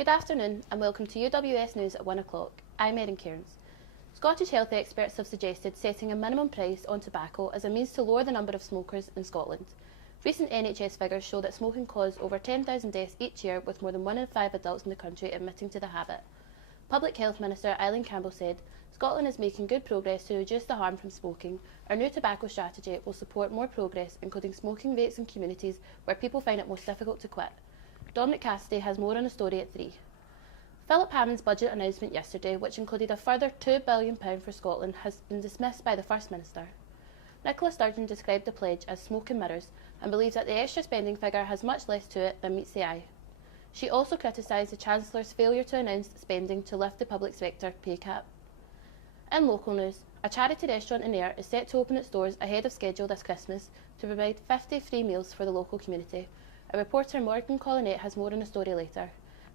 Good afternoon and welcome to UWS News at 1 o'clock. I'm Erin Cairns. Scottish health experts have suggested setting a minimum price on tobacco as a means to lower the number of smokers in Scotland. Recent NHS figures show that smoking caused over 10,000 deaths each year, with more than 1 in 5 adults in the country admitting to the habit. Public Health Minister Eileen Campbell said, "Scotland is making good progress to reduce the harm from smoking. Our new tobacco strategy will support more progress, including smoking rates in communities where people find it most difficult to quit." Dominic Cassidy has more on the story at 3. Philip Hammond's budget announcement yesterday, which included a further £2 billion for Scotland, has been dismissed by the First Minister. Nicola Sturgeon described the pledge as smoke and mirrors and believes that the extra spending figure has much less to it than meets the eye. She also criticised the Chancellor's failure to announce spending to lift the public sector pay cap. In local news, a charity restaurant in Ayr is set to open its doors ahead of schedule this Christmas to provide 50 free meals for the local community. A reporter, Morgan Collinette, has more on the story later.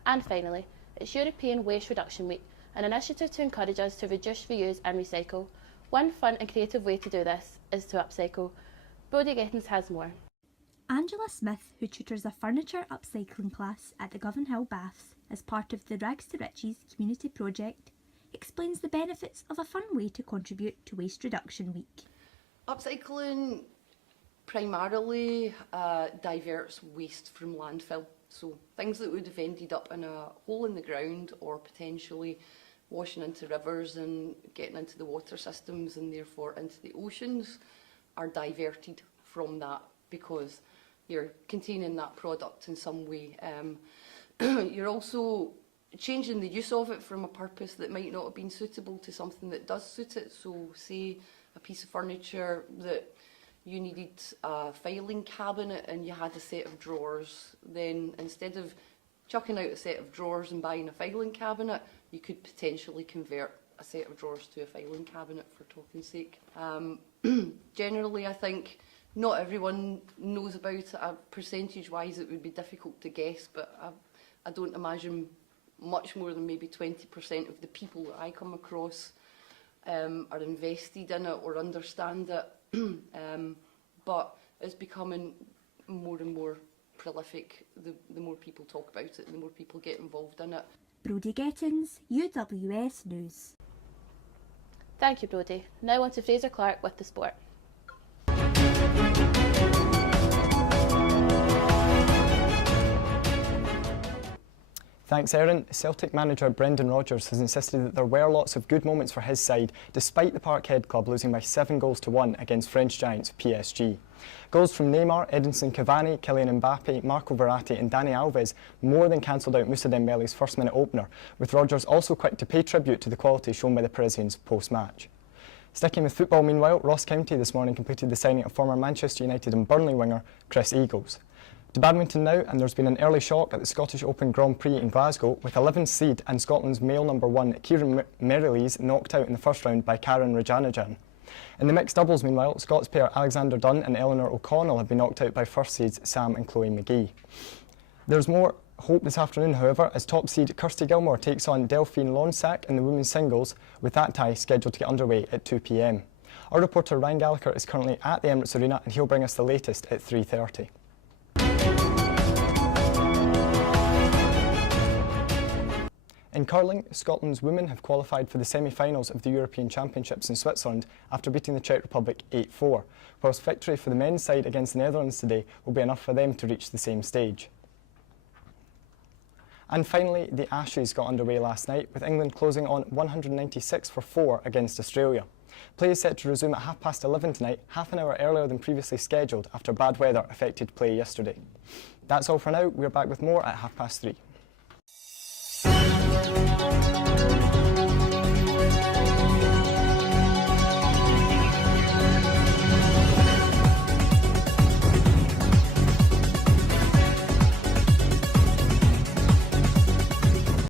And finally, it's European Waste Reduction Week, an initiative to encourage us to reduce, reuse and recycle. One fun and creative way to do this is to upcycle. Brodie Gettins has more. Angela Smith, who tutors a furniture upcycling class at the Govanhill Baths as part of the Rags to Riches community project, explains the benefits of a fun way to contribute to Waste Reduction Week. Upcycling primarily diverts waste from landfill, so things that would have ended up in a hole in the ground or potentially washing into rivers and getting into the water systems and therefore into the oceans are diverted from that because you're containing that product in some way. You're also changing the use of it from a purpose that might not have been suitable to something that does suit it. So say a piece of furniture that you needed a filing cabinet and you had a set of drawers, then instead of chucking out a set of drawers and buying a filing cabinet, you could potentially convert a set of drawers to a filing cabinet, for talking's sake. Generally, I think not everyone knows about it. Percentage-wise, it would be difficult to guess, but I don't imagine much more than maybe 20% of the people that I come across are invested in it or understand it. But it's becoming more and more prolific. The more people talk about it, the more people get involved in it. Brodie Gettins, UWS News. Thank you, Brodie. Now on to Fraser Clark with the sport. Thanks, Erin. Celtic manager Brendan Rodgers has insisted that there were lots of good moments for his side, despite the Parkhead club losing by 7-1 against French giants PSG. Goals from Neymar, Edinson Cavani, Kylian Mbappe, Marco Verratti and Dani Alves more than cancelled out Moussa Dembele's first-minute opener, with Rodgers also quick to pay tribute to the quality shown by the Parisians post-match. Sticking with football meanwhile, Ross County this morning completed the signing of former Manchester United and Burnley winger Chris Eagles. To badminton now, and there's been an early shock at the Scottish Open Grand-Prix in Glasgow, with 11th seed and Scotland's male number 1 Kieran Merrilees knocked out in the first round by Karen Rajanajan. In the mixed doubles meanwhile, Scots pair Alexander Dunn and Eleanor O'Connell have been knocked out by first seeds Sam and Chloe McGee. There's more hope this afternoon, however, as top seed Kirsty Gilmore takes on Delphine Lonsac in the women's singles, with that tie scheduled to get underway at 2 p.m. Our reporter Ryan Gallagher is currently at the Emirates Arena and he'll bring us the latest at 3:30. In curling, Scotland's women have qualified for the semi-finals of the European Championships in Switzerland after beating the Czech Republic 8-4, whilst victory for the men's side against the Netherlands today will be enough for them to reach the same stage. And finally, the Ashes got underway last night, with England closing on 196 for 4 against Australia. Play is set to resume at 11:30 tonight, half an hour earlier than previously scheduled after bad weather affected play yesterday. That's all for now. We're back with more at 3:30.